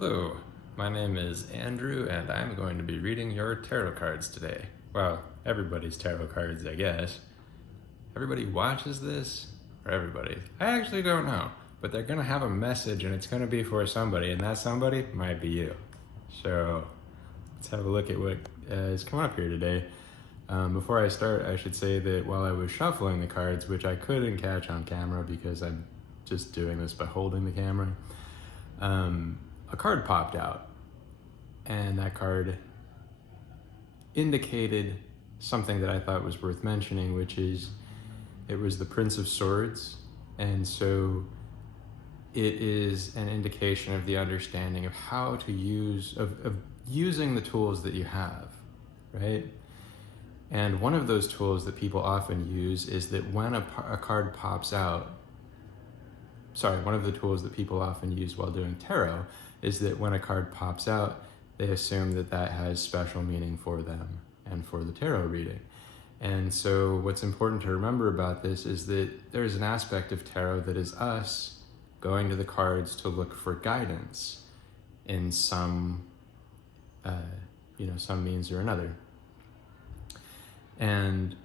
Hello, my name is Andrew and I'm going to be reading your tarot cards today. Well, everybody's tarot cards, I guess. Everybody watches this? Or everybody? I actually don't know, but they're gonna have a message and it's gonna be for somebody, and that somebody might be you. So let's have a look at what is coming up here today. Before I start, I should say that while I was shuffling the cards, which I couldn't catch on camera because I'm just doing this by holding the camera, a card popped out, and that card indicated something that I thought was worth mentioning, which is it was the Prince of Swords, and so it is an indication of the understanding of how to use, of using the tools that you have, right? And one of those tools that people often use is that when a card pops out, one of the tools that people often use while doing tarot is that when a card pops out, they assume that that has special meaning for them and for the tarot reading. And so what's important to remember about this is that there's an aspect of tarot that is us going to the cards to look for guidance in some means or another. And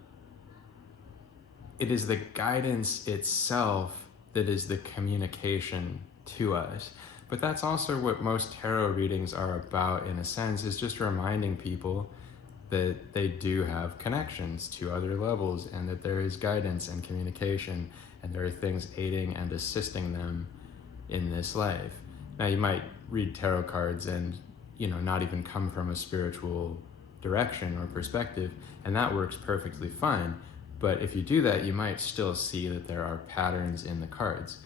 it is the guidance itself that is the communication to us. But that's also what most tarot readings are about, in a sense, is just reminding people that they do have connections to other levels and that there is guidance and communication and there are things aiding and assisting them in this life. Now, you might read tarot cards and, not even come from a spiritual direction or perspective, and that works perfectly fine. But if you do that, you might still see that there are patterns in the cards.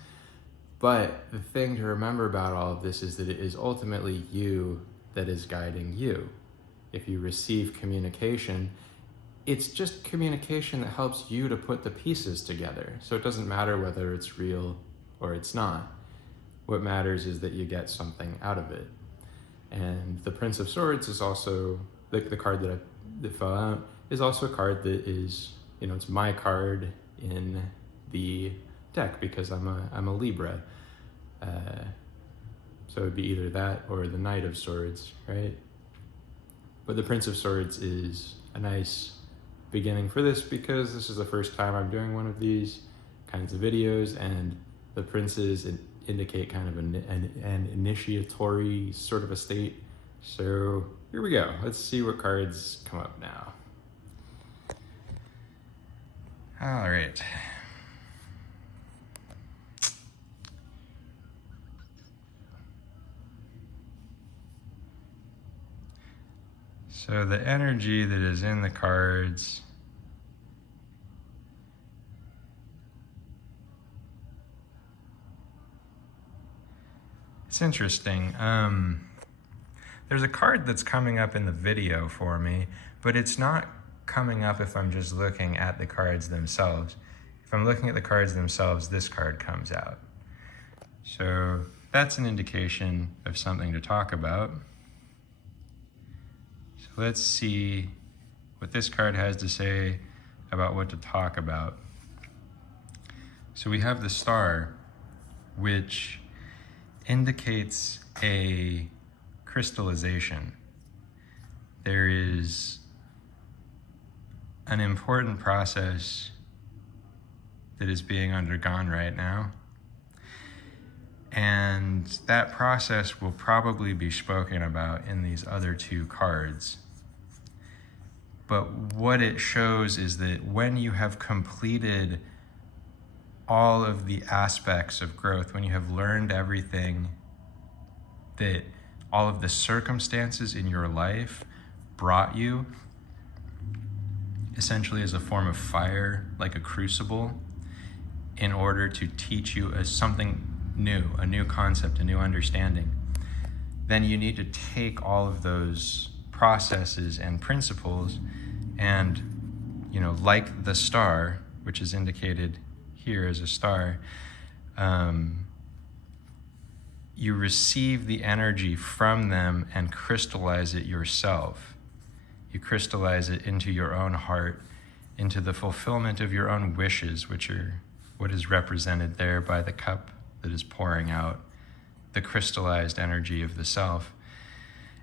But the thing to remember about all of this is that it is ultimately you that is guiding you. If you receive communication, it's just communication that helps you to put the pieces together. So it doesn't matter whether it's real or it's not. What matters is that you get something out of it. And the Prince of Swords is also, the card that fell out, is also a card that is, it's my card in the deck because I'm a Libra. So it'd be either that or the Knight of Swords, right? But the Prince of Swords is a nice beginning for this because this is the first time I'm doing one of these kinds of videos, and the princes indicate kind of an initiatory sort of a state. So here we go. Let's see what cards come up now. All right. So the energy that is in the cards it's interesting. There's a card that's coming up in the video for me, but it's not coming up if I'm just looking at the cards themselves. If I'm looking at the cards themselves, this card comes out. So that's an indication of something to talk about. So let's see what this card has to say about what to talk about. So we have the Star, which indicates a crystallization. There is an important process that is being undergone right now, and that process will probably be spoken about in these other two cards. But what it shows is that when you have completed all of the aspects of growth, when you have learned everything that all of the circumstances in your life brought you, essentially as a form of fire, like a crucible, in order to teach you something new, a new concept, a new understanding, then you need to take all of those processes and principles and, like the star, which is indicated here as a star, you receive the energy from them and crystallize it yourself. You crystallize it into your own heart, into the fulfillment of your own wishes, which are what is represented there by the cup that is pouring out the crystallized energy of the self.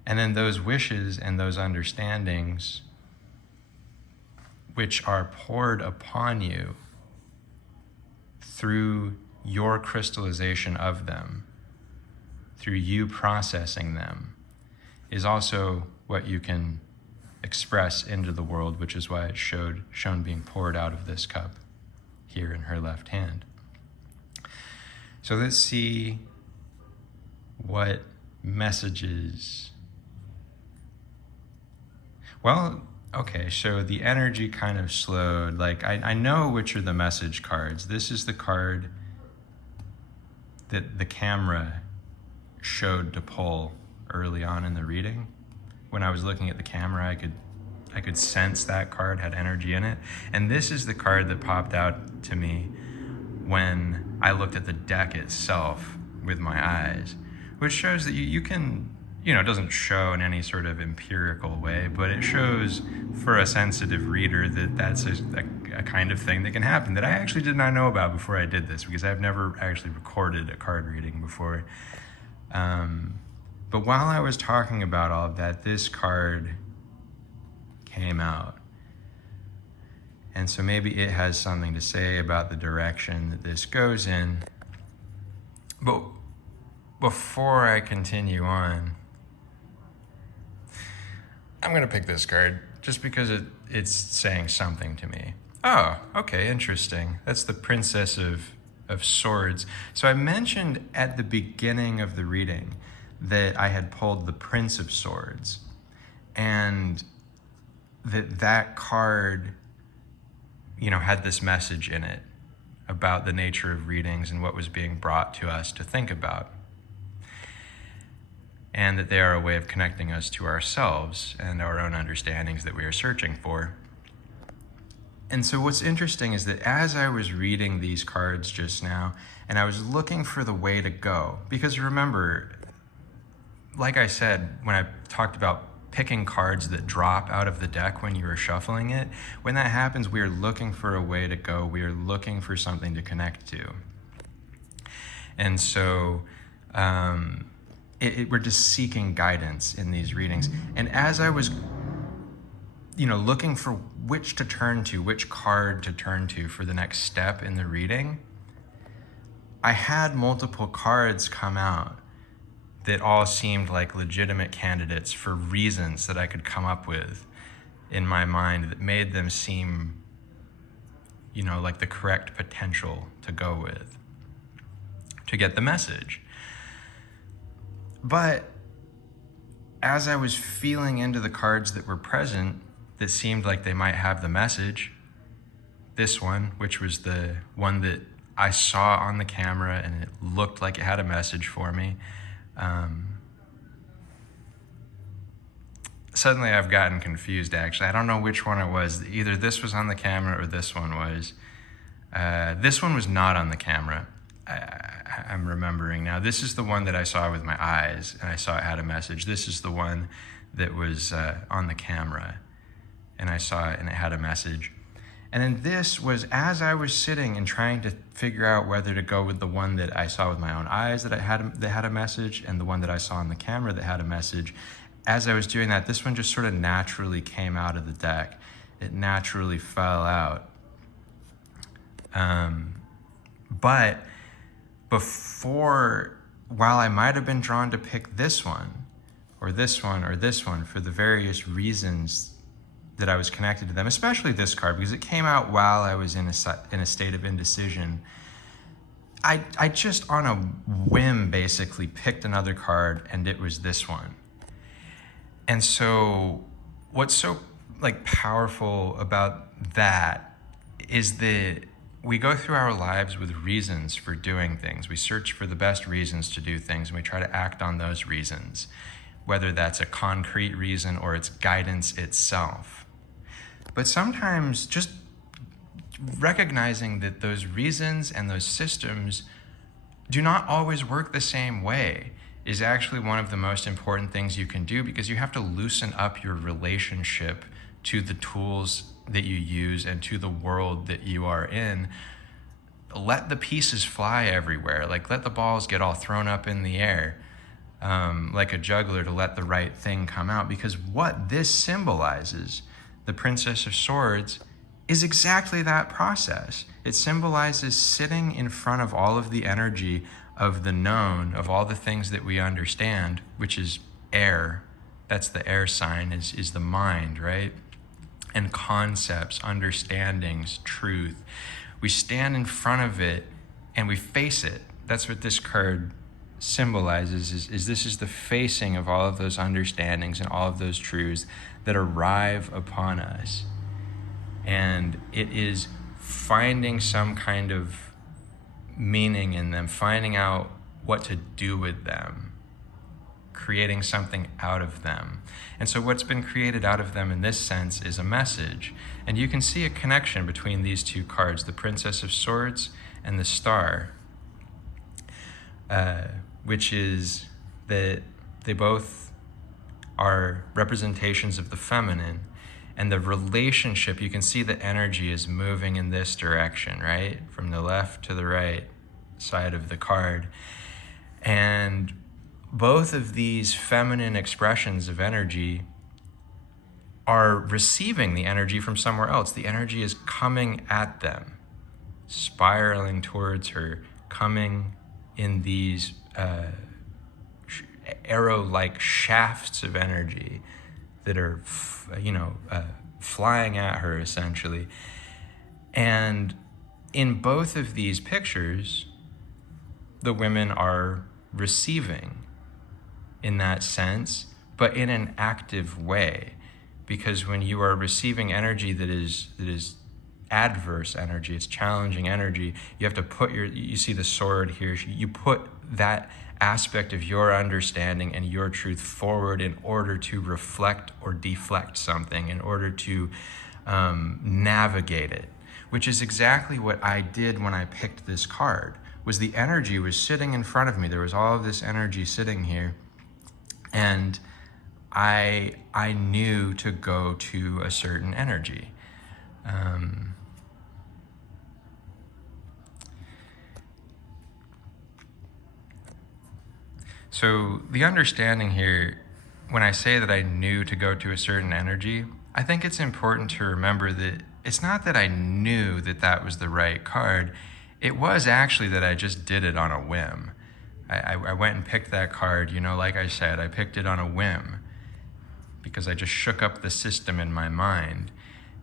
And then those wishes and those understandings, which are poured upon you through your crystallization of them, through you processing them, is also what you can express into the world, which is why it's shown being poured out of this cup here in her left hand. So let's see what messages. Well, okay, so the energy kind of slowed. Like, I know which are the message cards. This is the card that the camera showed to pull early on in the reading. When I was looking at the camera, I could sense that card had energy in it. And this is the card that popped out to me when I looked at the deck itself with my eyes, which shows that you can, it doesn't show in any sort of empirical way, but it shows for a sensitive reader that that's a kind of thing that can happen that I actually did not know about before I did this, because I've never actually recorded a card reading before. But while I was talking about all of that, this card came out. And so maybe it has something to say about the direction that this goes in. But before I continue on, I'm going to pick this card just because it's saying something to me. Oh, okay, interesting. That's the Princess of Swords. So I mentioned at the beginning of the reading that I had pulled the Prince of Swords, and that card, had this message in it about the nature of readings and what was being brought to us to think about, and that they are a way of connecting us to ourselves and our own understandings that we are searching for. And so what's interesting is that as I was reading these cards just now, and I was looking for the way to go, because remember, like I said, when I talked about picking cards that drop out of the deck when you are shuffling it, when that happens, we are looking for a way to go. We are looking for something to connect to. And so we're just seeking guidance in these readings. And as I was looking for which to turn to, which card to turn to for the next step in the reading, I had multiple cards come out that all seemed like legitimate candidates for reasons that I could come up with in my mind that made them seem, like the correct potential to go with, to get the message. But as I was feeling into the cards that were present that seemed like they might have the message, this one, which was the one that I saw on the camera and it looked like it had a message for me, suddenly I've gotten confused, actually. I don't know which one it was. Either this was on the camera or this one was. This one was not on the camera. I'm remembering now. This is the one that I saw with my eyes, and I saw it had a message. This is the one that was on the camera, and I saw it, and it had a message. And then this was as I was sitting and trying to figure out whether to go with the one that I saw with my own eyes that had a message, and the one that I saw on the camera that had a message. As I was doing that, this one just sort of naturally came out of the deck. It naturally fell out. But while I might have been drawn to pick this one, or this one, or this one for the various reasons that I was connected to them, especially this card, because it came out while I was in a state of indecision, I just on a whim basically picked another card, and it was this one. And so what's so powerful about that is that we go through our lives with reasons for doing things. We search for the best reasons to do things, and we try to act on those reasons, whether that's a concrete reason or it's guidance itself. But sometimes just recognizing that those reasons and those systems do not always work the same way is actually one of the most important things you can do, because you have to loosen up your relationship to the tools that you use and to the world that you are in, let the pieces fly everywhere. Like, let the balls get all thrown up in the air, like a juggler, to let the right thing come out. Because what this symbolizes, the Princess of Swords, is exactly that process. It symbolizes sitting in front of all of the energy of the known, of all the things that we understand, which is air. That's the air sign, is the mind, right? And concepts, understandings, truth. We stand in front of it and we face it. That's what this card symbolizes, is this is the facing of all of those understandings and all of those truths that arrive upon us. And it is finding some kind of meaning in them, finding out what to do with them, creating something out of them. And so what's been created out of them in this sense is a message. And you can see a connection between these two cards, the Princess of Swords and the Star, which is that they both are representations of the feminine. And the relationship, you can see the energy is moving in this direction, right? From the left to the right side of the card. And both of these feminine expressions of energy are receiving the energy from somewhere else. The energy is coming at them, spiraling towards her, coming in these arrow-like shafts of energy that are, flying at her, essentially. And in both of these pictures, the women are receiving in that sense, but in an active way. Because when you are receiving energy that is adverse energy, it's challenging energy, you have to you see the sword here, you put that aspect of your understanding and your truth forward in order to reflect or deflect something, in order to navigate it, which is exactly what I did when I picked this card. Was the energy was sitting in front of me. There was all of this energy sitting here, and I knew to go to a certain energy. So the understanding here, when I say that I knew to go to a certain energy, I think it's important to remember that it's not that I knew that that was the right card. It was actually that I just did it on a whim. I went and picked that card, like I said, I picked it on a whim because I just shook up the system in my mind.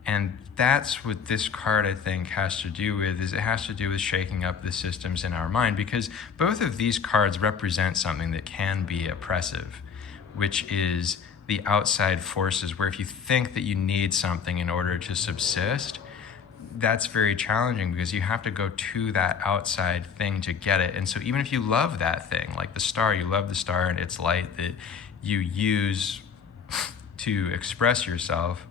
And that's what this card, I think, has to do with, is it has to do with shaking up the systems in our mind, because both of these cards represent something that can be oppressive, which is the outside forces, where if you think that you need something in order to subsist, that's very challenging because you have to go to that outside thing to get it. And so even if you love that thing, like the star, you love the star and its light that you use to express yourself,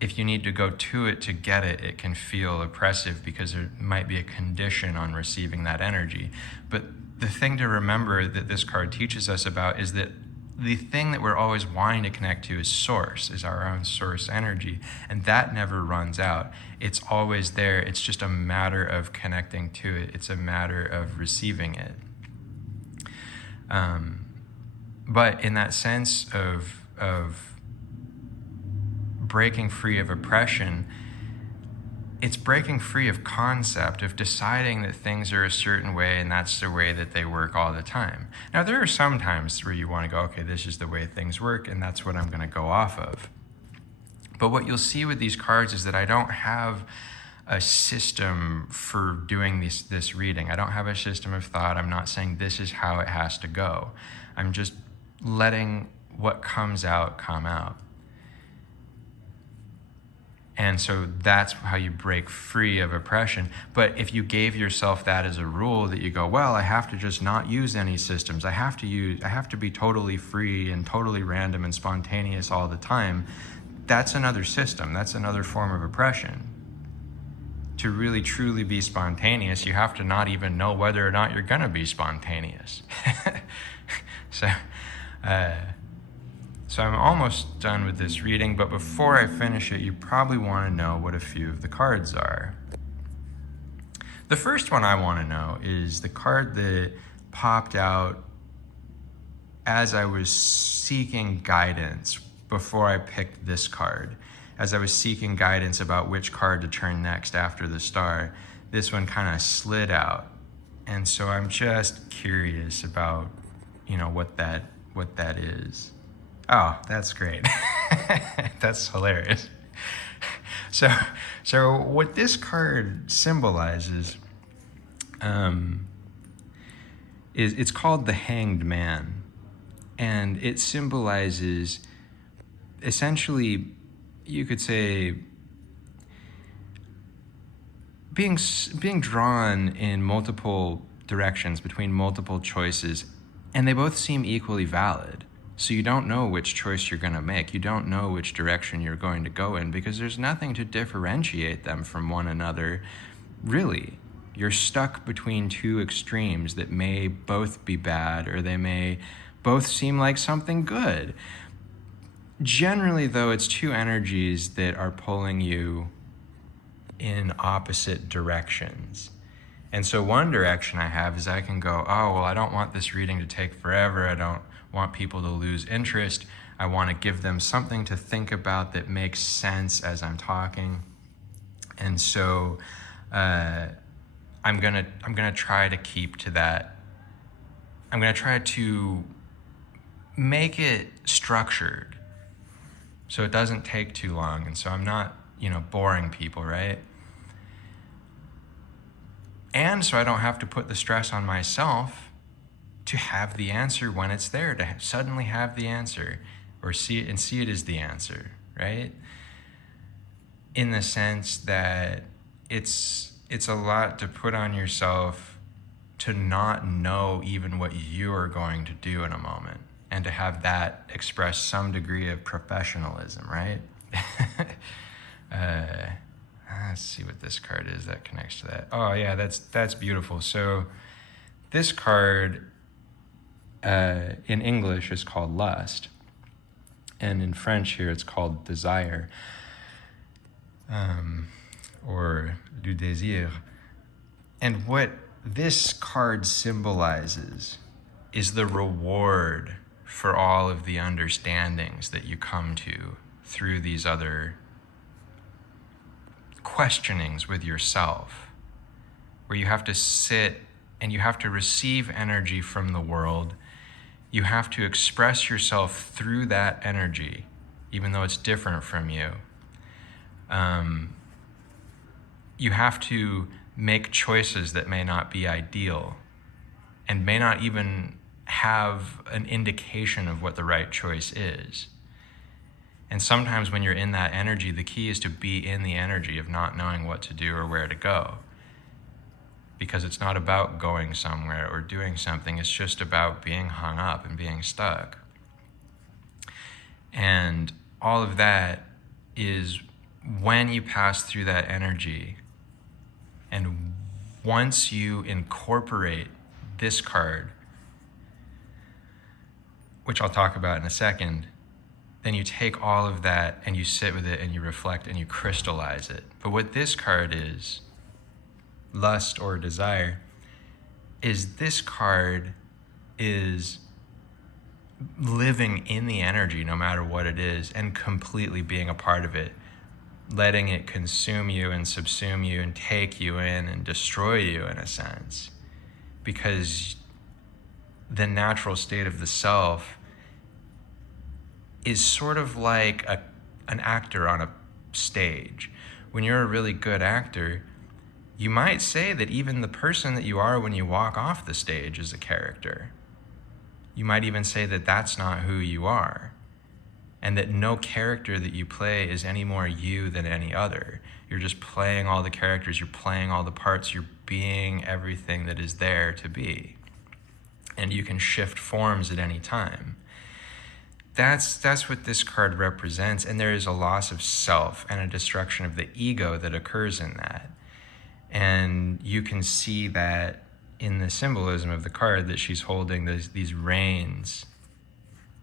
if you need to go to it to get it, it can feel oppressive because there might be a condition on receiving that energy. But the thing to remember that this card teaches us about is that the thing that we're always wanting to connect to is source, is our own source energy. And that never runs out. It's always there. It's just a matter of connecting to it. It's a matter of receiving it. But in that sense of breaking free of oppression, it's breaking free of concept, of deciding that things are a certain way and that's the way that they work all the time. Now, there are some times where you want to go, okay, this is the way things work and that's what I'm going to go off of. But what you'll see with these cards is that I don't have a system for doing this reading. I don't have a system of thought. I'm not saying this is how it has to go. I'm just letting what comes out come out. And so that's how you break free of oppression. But if you gave yourself that as a rule, that you go, well, I have to just not use any systems. I have to be totally free and totally random and spontaneous all the time. That's another system. That's another form of oppression. To really truly be spontaneous, you have to not even know whether or not you're going to be spontaneous. So I'm almost done with this reading, but before I finish it, you probably want to know what a few of the cards are. The first one I want to know is the card that popped out as I was seeking guidance before I picked this card. As I was seeking guidance about which card to turn next after the star, this one kind of slid out. And so I'm just curious about, what that is. Oh, that's great. That's hilarious. So what this card symbolizes is it's called the Hanged Man, and it symbolizes essentially, you could say, being drawn in multiple directions between multiple choices, and they both seem equally valid. So you don't know which choice you're going to make. You don't know which direction you're going to go in because there's nothing to differentiate them from one another, really. You're stuck between two extremes that may both be bad, or they may both seem like something good. Generally, though, it's two energies that are pulling you in opposite directions. And so one direction I have is I can go, oh, well, I don't want this reading to take forever. I don't want people to lose interest. I want to give them something to think about that makes sense as I'm talking. And so I'm gonna try to keep to that. I'm gonna try to make it structured so it doesn't take too long, and so I'm not, boring people, right? And so I don't have to put the stress on myself to have the answer when it's there, to suddenly have the answer, or see it as the answer, right? In the sense that it's a lot to put on yourself to not know even what you are going to do in a moment, and to have that express some degree of professionalism, right? Let's see what this card is that connects to that. Oh yeah, that's beautiful. So this card in English is called Lust, and in French here it's called Desire, or du désir. And what this card symbolizes is the reward for all of the understandings that you come to through these other questionings with yourself, where you have to sit and you have to receive energy from the world. You have to express yourself through that energy, even though it's different from you. You have to make choices that may not be ideal and may not even have an indication of what the right choice is. And sometimes when you're in that energy, the key is to be in the energy of not knowing what to do or where to go. Because it's not about going somewhere or doing something, it's just about being hung up and being stuck. And all of that is when you pass through that energy, and once you incorporate this card, which I'll talk about in a second, then you take all of that and you sit with it and you reflect and you crystallize it. But what this card is, Lust or Desire, is this card is living in the energy no matter what it is and completely being a part of it, letting it consume you and subsume you and take you in and destroy you in a sense. Because the natural state of the self is sort of like an actor on a stage. When you're a really good actor, you might say that even the person that you are when you walk off the stage is a character. You might even say that that's not who you are, and that no character that you play is any more you than any other. You're just playing all the characters, you're playing all the parts, you're being everything that is there to be. And you can shift forms at any time. That's what this card represents, and there is a loss of self and a destruction of the ego that occurs in that. And you can see that in the symbolism of the card, that she's holding these reins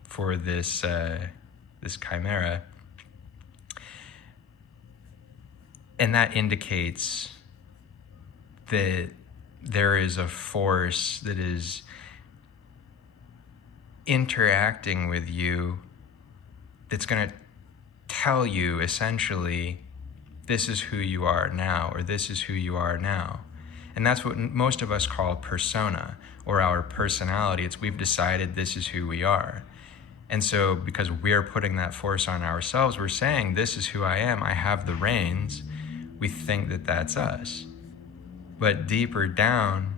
for this chimera. And that indicates that there is a force that is interacting with you that's going to tell you essentially, this is who you are now, or this is who you are now. And that's what most of us call persona, or our personality. It's we've decided this is who we are. And so because we're putting that force on ourselves, we're saying, this is who I am, I have the reins. We think that that's us. But deeper down,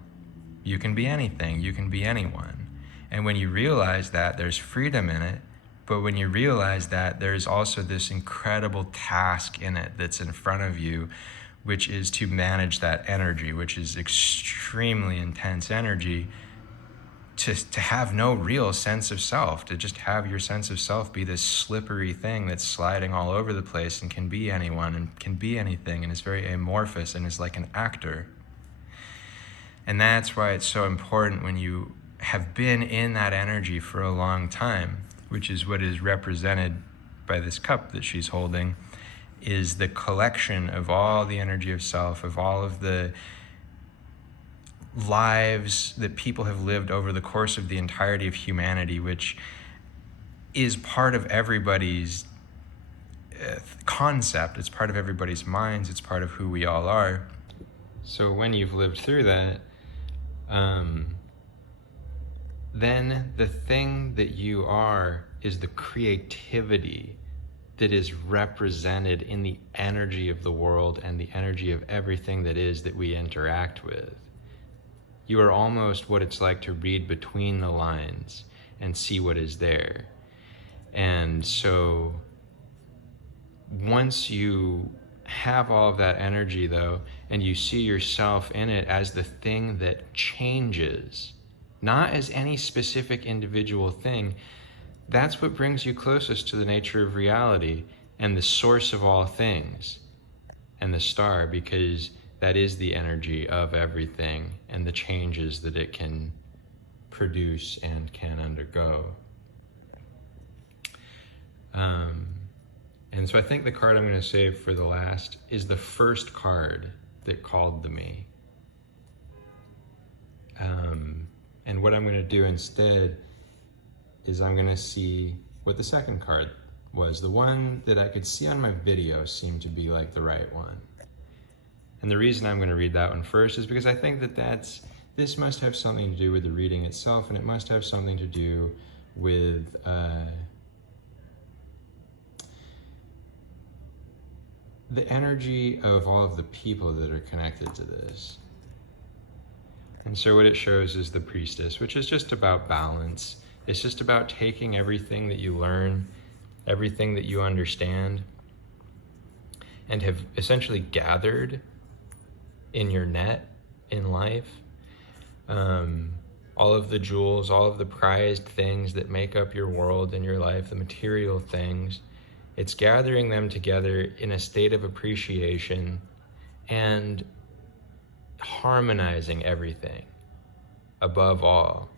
you can be anything, you can be anyone. And when you realize that, there's freedom in it. But when you realize that, there's also this incredible task in it that's in front of you, which is to manage that energy, which is extremely intense energy, to have no real sense of self, to just have your sense of self be this slippery thing that's sliding all over the place and can be anyone and can be anything and is very amorphous and is like an actor. And that's why it's so important when you have been in that energy for a long time, which is what is represented by this cup that she's holding, is the collection of all the energy of self, of all of the lives that people have lived over the course of the entirety of humanity, which is part of everybody's concept, it's part of everybody's minds, it's part of who we all are. So when you've lived through that, then the thing that you are is the creativity that is represented in the energy of the world and the energy of everything that is that we interact with. You are almost what it's like to read between the lines and see what is there. And so once you have all of that energy though, and you see yourself in it as the thing that changes, not as any specific individual thing, that's what brings you closest to the nature of reality and the source of all things and the star, because that is the energy of everything and the changes that it can produce and can undergo. And so I think the card I'm going to save for the last is the first card that called to me. And what I'm going to do instead is I'm going to see what the second card was. The one that I could see on my video seemed to be like the right one. And the reason I'm going to read that one first is because I think that this must have something to do with the reading itself, and it must have something to do with the energy of all of the people that are connected to this. And so what it shows is the Priestess, which is just about balance. It's just about taking everything that you learn, everything that you understand, and have essentially gathered in your net in life. All of the jewels, all of the prized things that make up your world and your life, the material things, it's gathering them together in a state of appreciation and harmonizing everything above all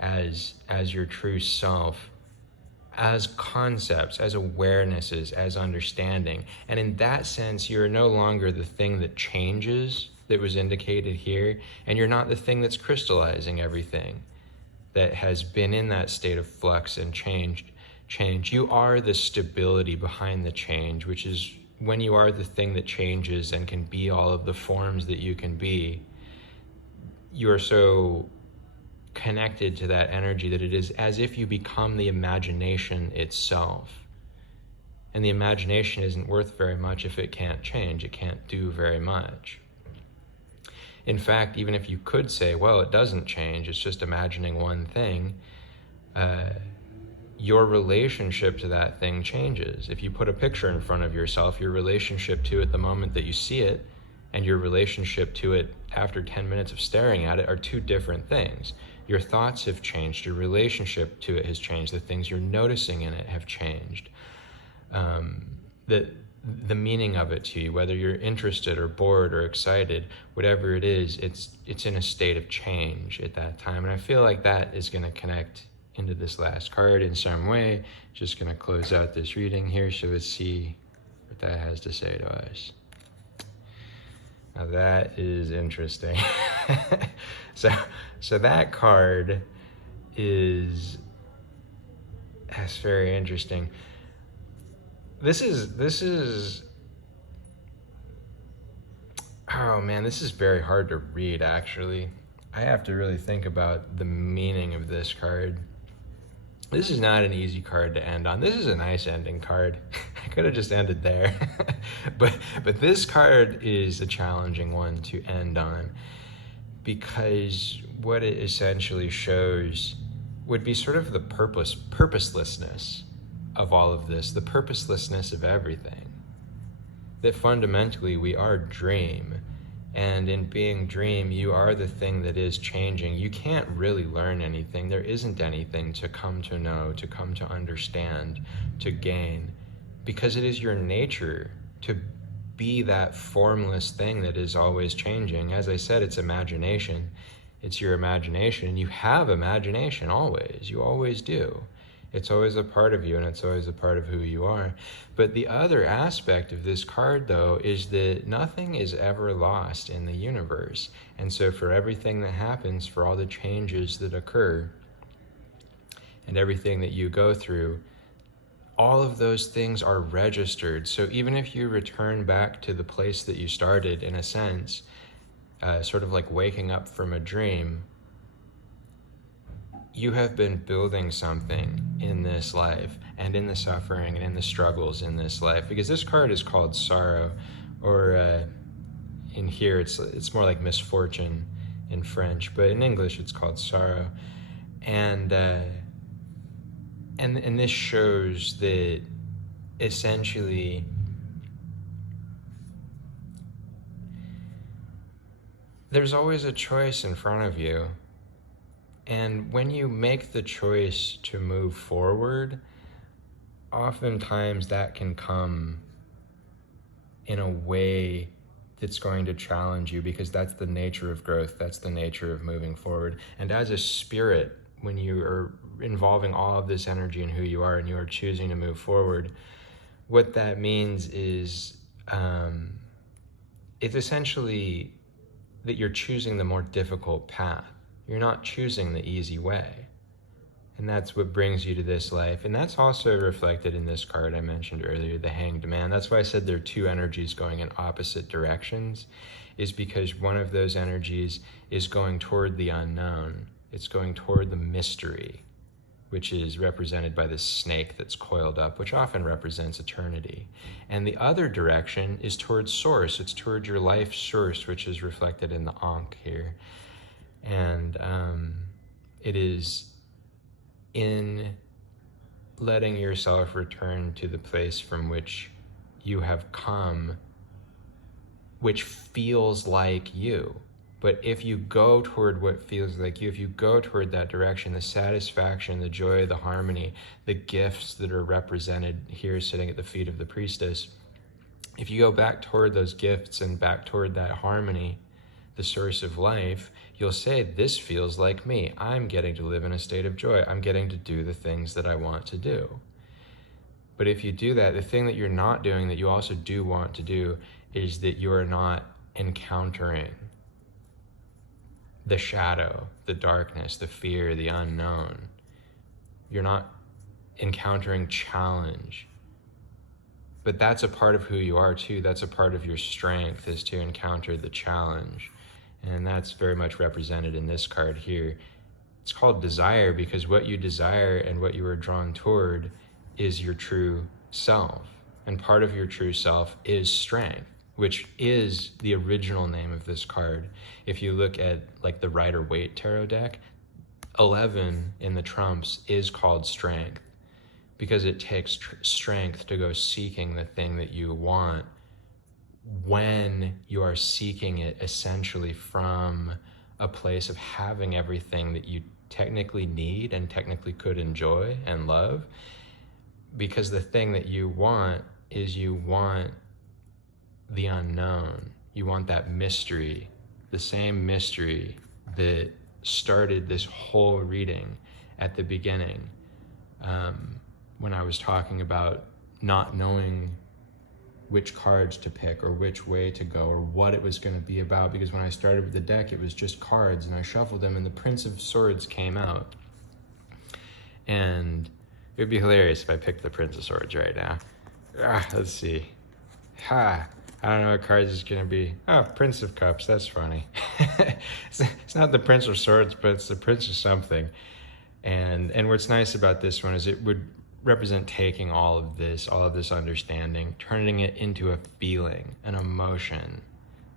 as your true self, as concepts, as awarenesses, as understanding. And in that sense, you're no longer the thing that changes, that was indicated here, and you're not the thing that's crystallizing everything that has been in that state of flux and change. You are the stability behind the change, which is when you are the thing that changes and can be all of the forms that you can be, you are so connected to that energy that it is as if you become the imagination itself. And the imagination isn't worth very much if it can't change. It can't do very much. In fact, even if you could say, well, it doesn't change, it's just imagining one thing, your relationship to that thing changes. If you put a picture in front of yourself, your relationship to it the moment that you see it and your relationship to it after 10 minutes of staring at it are two different things. Your thoughts have changed, your relationship to it has changed, the things you're noticing in it have changed. The meaning of it to you, whether you're interested or bored or excited, whatever it is, it's in a state of change at that time. And I feel like that is going to connect into this last card in some way. Just going to close out this reading here, so let's see what that has to say to us. Now that is interesting. so that card that's very interesting. This is oh man, this is very hard to read actually. I have to really think about the meaning of this card. This is not an easy card to end on. This is a nice ending card. I could have just ended there. but this card is a challenging one to end on, because what it essentially shows would be sort of the purposelessness of all of this, the purposelessness of everything. That fundamentally we are dream, and in being dream, you are the thing that is changing. You can't really learn anything. There isn't anything to come to know, to come to understand, to gain, because it is your nature to be that formless thing that is always changing. As I said, it's imagination. It's your imagination. You have imagination always. You always do. It's always a part of you, and it's always a part of who you are. But the other aspect of this card, though, is that nothing is ever lost in the universe. And so for everything that happens, for all the changes that occur, and everything that you go through, all of those things are registered. So even if you return back to the place that you started, in a sense, sort of like waking up from a dream, you have been building something in this life, and in the suffering and in the struggles in this life, because this card is called sorrow, or in here it's more like misfortune in French, but in English it's called sorrow. And this shows that essentially there's always a choice in front of you. And when you make the choice to move forward, oftentimes that can come in a way that's going to challenge you, because that's the nature of growth. That's the nature of moving forward. And as a spirit, when you are involving all of this energy in who you are and you are choosing to move forward, what that means is it's essentially that you're choosing the more difficult path. You're not choosing the easy way. And that's what brings you to this life. And that's also reflected in this card I mentioned earlier, the Hanged Man. That's why I said there are two energies going in opposite directions, is because one of those energies is going toward the unknown. It's going toward the mystery, which is represented by this snake that's coiled up, which often represents eternity. And the other direction is towards source. It's towards your life source, which is reflected in the Ankh here. And it is in letting yourself return to the place from which you have come, which feels like you. But if you go toward what feels like you, if you go toward that direction, the satisfaction, the joy, the harmony, the gifts that are represented here sitting at the feet of the priestess, if you go back toward those gifts and back toward that harmony, the source of life, you'll say, this feels like me. I'm getting to live in a state of joy. I'm getting to do the things that I want to do. But if you do that, the thing that you're not doing that you also do want to do is that you're not encountering the shadow, the darkness, the fear, the unknown. You're not encountering challenge. But that's a part of who you are too. That's a part of your strength, is to encounter the challenge. And that's very much represented in this card here. It's called desire because what you desire and what you are drawn toward is your true self. And part of your true self is strength, which is the original name of this card. If you look at like the Rider-Waite tarot deck, 11 in the trumps is called strength, because it takes strength to go seeking the thing that you want when you are seeking it essentially from a place of having everything that you technically need and technically could enjoy and love. Because the thing that you want is you want the unknown. You want that mystery, the same mystery that started this whole reading at the beginning, when I was talking about not knowing which cards to pick or which way to go or what it was going to be about, because when I started with the deck, it was just cards, and I shuffled them, and the Prince of Swords came out. And it would be hilarious if I picked the Prince of Swords right now. Let's see. I don't know what cards it's going to be. Oh, Prince of Cups. That's funny. It's not the Prince of Swords, but it's the Prince of something. And what's nice about this one is it would represent taking all of this understanding, turning it into a feeling, an emotion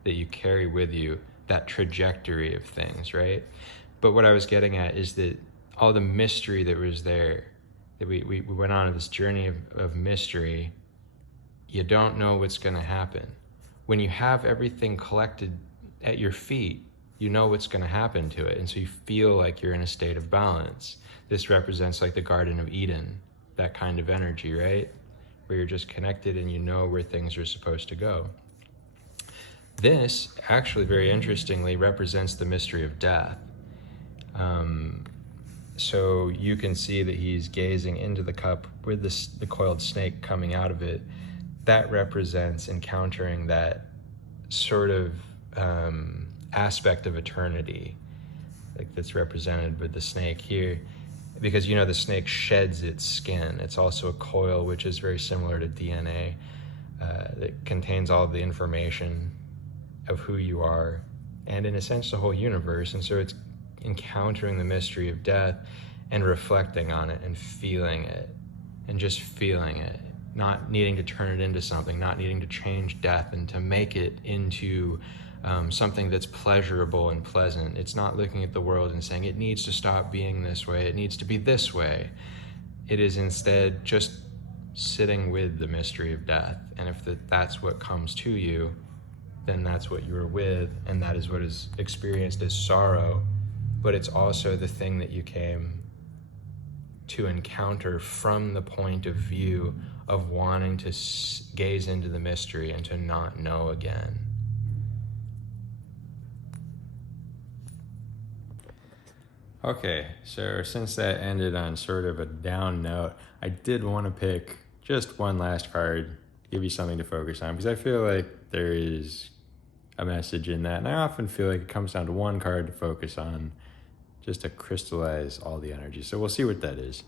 that you carry with you, that trajectory of things, right? But what I was getting at is that all the mystery that was there, that we went on this journey of mystery, you don't know what's going to happen. When you have everything collected at your feet, you know what's going to happen to it. And so you feel like you're in a state of balance. This represents like the Garden of Eden, that kind of energy, right? Where you're just connected and you know where things are supposed to go. This actually, very interestingly, represents the mystery of death. So you can see that he's gazing into the cup with the coiled snake coming out of it. That represents encountering that sort of aspect of eternity, like that's represented with the snake here. Because you know the snake sheds its skin. It's also a coil, which is very similar to DNA, that contains all of the information of who you are, and in a sense the whole universe. And so it's encountering the mystery of death and reflecting on it and feeling it, and just feeling it, not needing to turn it into something, not needing to change death and to make it into something that's pleasurable and pleasant. It's not looking at the world and saying it needs to stop being this way, it needs to be this way. It is instead just sitting with the mystery of death. And if that's what comes to you, then that's what you're with, and that is what is experienced as sorrow. But it's also the thing that you came to encounter from the point of view of wanting to gaze into the mystery and to not know again. Okay, so since that ended on sort of a down note, I did want to pick just one last card, give you something to focus on, because I feel like there is a message in that, and I often feel like it comes down to one card to focus on, just to crystallize all the energy. So we'll see what that is.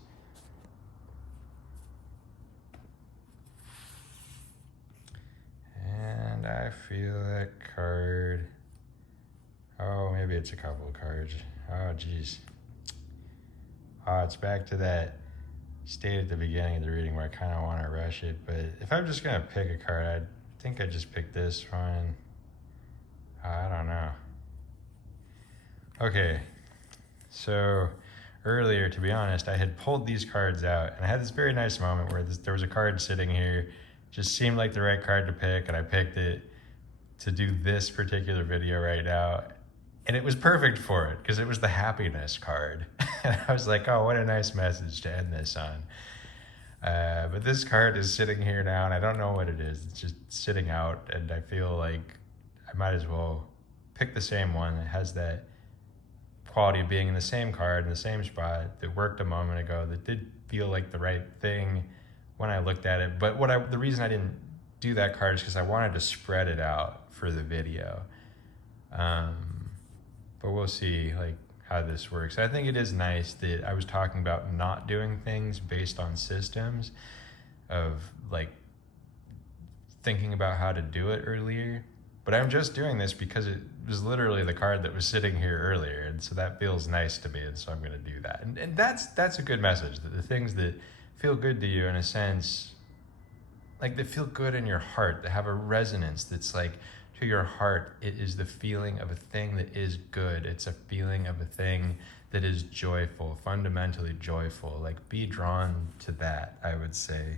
And I feel that card. Oh, maybe it's a couple of cards. Oh, geez. Oh, it's back to that state at the beginning of the reading where I kind of want to rush it. But if I'm just going to pick a card, I think I'd just pick this one. I don't know. Okay. So earlier, to be honest, I had pulled these cards out, and I had this very nice moment where there was a card sitting here, just seemed like the right card to pick, and I picked it to do this particular video right now. And it was perfect for it, because it was the happiness card. And I was like, oh, what a nice message to end this on. But this card is sitting here now, and I don't know what it is. It's just sitting out, and I feel like I might as well pick the same one. It has that quality of being in the same card, in the same spot, that worked a moment ago, that did feel like the right thing when I looked at it. But the reason I didn't do that card is because I wanted to spread it out for the video. But we'll see like how this works. I think it is nice that I was talking about not doing things based on systems of like thinking about how to do it earlier. But I'm just doing this because it was literally the card that was sitting here earlier. And so that feels nice to me. And so I'm going to do that. And that's a good message, that the things that feel good to you in a sense, like they feel good in your heart, that have a resonance that's like to your heart, it is the feeling of a thing that is good. It's a feeling of a thing that is joyful, fundamentally joyful. Like be drawn to that, I would say.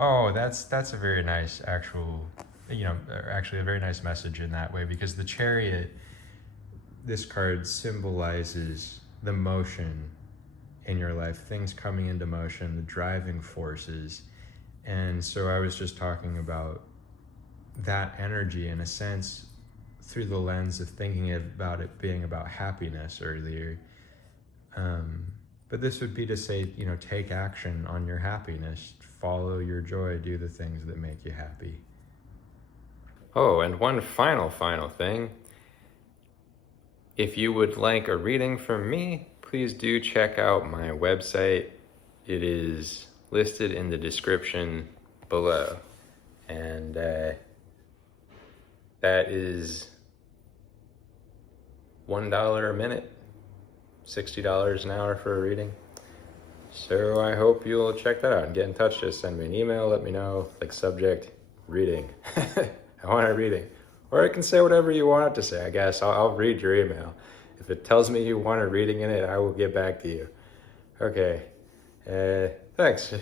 Oh, that's a very nice actually a very nice message in that way, because the Chariot, this card symbolizes the motion in your life, things coming into motion, the driving forces. And so I was just talking about that energy in a sense through the lens of thinking about it being about happiness earlier. But this would be to say, take action on your happiness. follow your joy, do the things that make you happy. Oh, and one final thing. If you would like a reading from me, please do check out my website. It is listed in the description below. And that is $1 a minute, $60 an hour for a reading. So I hope you'll check that out and get in touch. Just send me an email, let me know, like subject, reading. I want a reading. Or I can say whatever you want it to say, I guess. I'll read your email. If it tells me you want a reading in it, I will get back to you. Okay. Thanks.